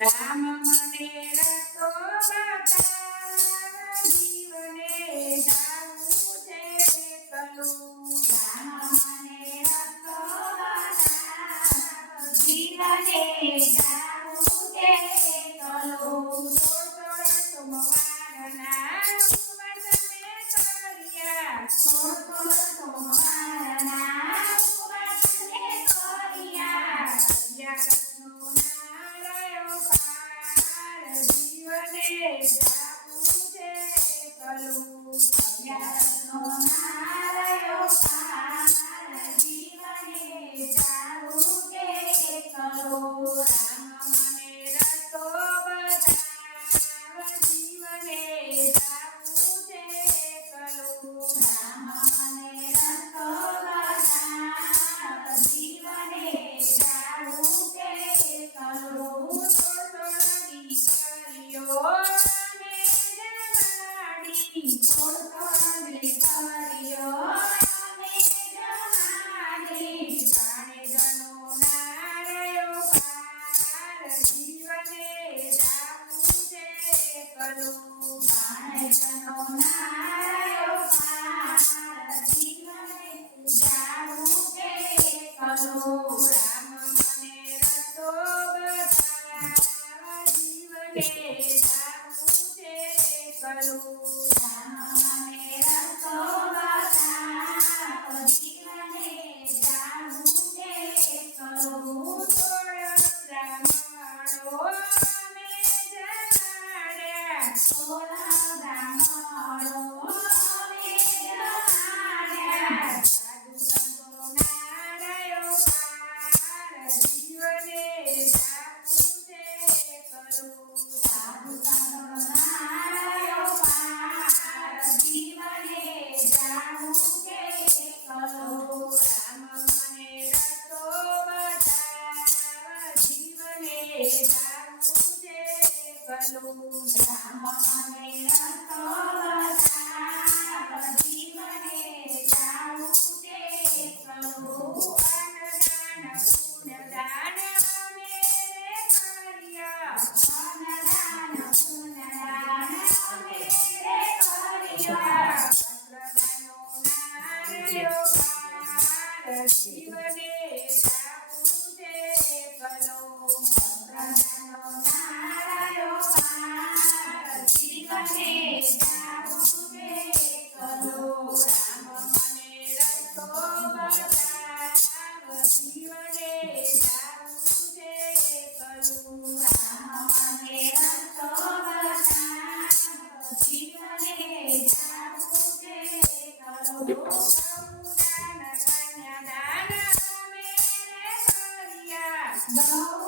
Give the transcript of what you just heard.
રામ મને રસ્તો બતાવ જીવને જાવું છે એકલું રામ મને રસ્તો બતાવ જીવને જાવું છે એકલું સોમવારના ઉપવાસ મેં કર્યા સોમવારના ઉપવાસ મેં કર્યા અગિયારસનો નારાયો પાર જીવને જાવું છે એકલું અગિયારસનો નારાયો પાર જીવને જાવું છે એકલું રામ મને રસ્તો બતાવ જીવને જાવું છે એકલું રામ મને રસ્તો બતાવ જીવને જાવું છે એકલું થોડી દીકરીઓ ને જમાડી થોડી દીકરીઓ ને જમાડી જાણેજનો નારાયો પાર જીવને જાવું છે એકલું જાણેજનો નારાયો પાર જીવને જાવું છે એકલું રામ મને રસ્તો બતાવ જીવને જાવું છે એકલું રામ મને રસ્તો બતાવ જીવને જાવું છે એકલું બ્રાહ્મણો અમે જમાડ્યા બ્રાહ્મણો અમે જમાડ્યા સાધુ સંતો નારાયો પાર જીવને જાવું છે એકલું સાધુ સંતો નારાયો પાર જીવને જાવું છે એકલું રામ મને રસ્તો બતાવ જીવને જાવું છે એકલું રામ મને રસ્તો બતાવ જીવને જાવું છે એકલું અન્નદાન પુણ્યદાન અમે રે કર્યા અન્નદાન પુણ્યદાન અમે રે કર્યા વસ્ત્રદાનો નારાયો પાર જીવને જાવું છે એકલું વસ્ત્રદાનો નારાયો પાર જીવને જાવું છે એકલું રામ મને રસ્તો બતાવ જીવને જાવું છે એકલું રામ મને રસ્તો બતાવ જીવને જાવું છે એકલું ગૌદાન કન્યાદાન અમે રે કર્યા